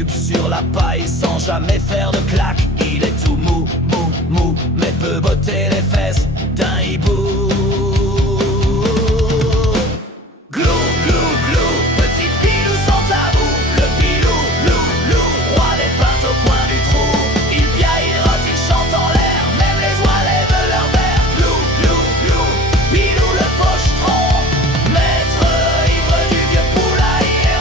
s'occupe sur la paille sans jamais faire de claque. Il est tout mou, mou, mou, mais peut botter les fesses d'un hibou. Glou, glou, glou, petit pilou sans tabou. Le pilou, lou, lou, roi des pintes au point du trou. Il piaille, il rote, il chante en l'air, même les oies lèvent leur verre. Glou, glou, glou, pilou le pochetron, maître ivre du vieux poulailler.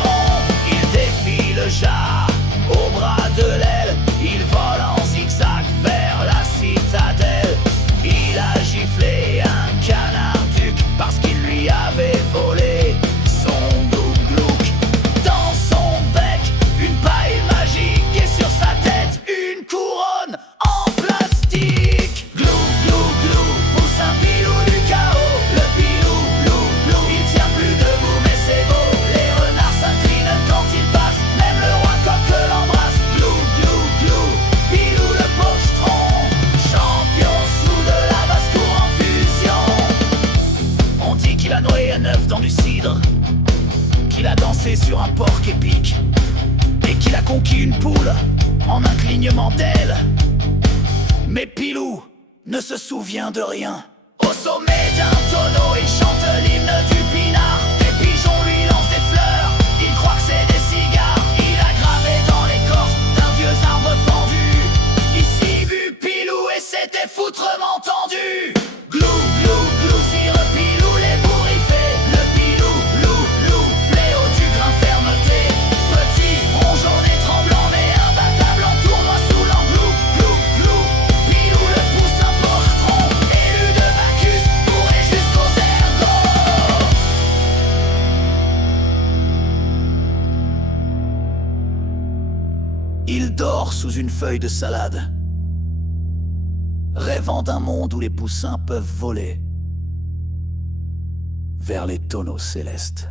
Il défie le jar au bras de l'aile, il vole en zigzag vers la citadelle. Il a giflé un canard duc parce qu'il lui avait volé son glouc-glouc. Dans son bec, une paille magique et sur sa tête, une couronne en plastique. Glou, glou, glou, pousse un pilou du chaos. Le pilou, glou, glou, il tient plus debout mais c'est beau. Les renards s'inclinent quand il passe, même le roi coq l'embrasse. Glou, glou, glou, pilou le pochetron, champion sous de la basse-cour en fusion. On dit qu'il a noyé un œuf dans du cidre, qu'il a dansé sur un porc épique et qu'il a conquis une poule en un clignement d'ailes. Mais Pilou ne se souvient de rien. Au sommet d'un tonneau, il chante l'hymne du pinard. Des pigeons lui lancent des fleurs, il croit que c'est des cigares. Il a gravé dans l'écorce d'un vieux arbre fendu: ici bu Pilou et c'était foutrement tendu. Glou, glou, glou, sire Pilou l'ébouriffé. Le pilou, lou, lou, fléau du grain fermeté. Petit, rond, jaune et tremblant, mais imbattable en tournoi sous l'englou. Glou, glou, Pilou le poussin pochetron, élu de Bacchus, bourré jusqu'aux ergots. Il dort sous une feuille de salade, rêvant d'un monde où les poussins peuvent voler vers les tonneaux célestes.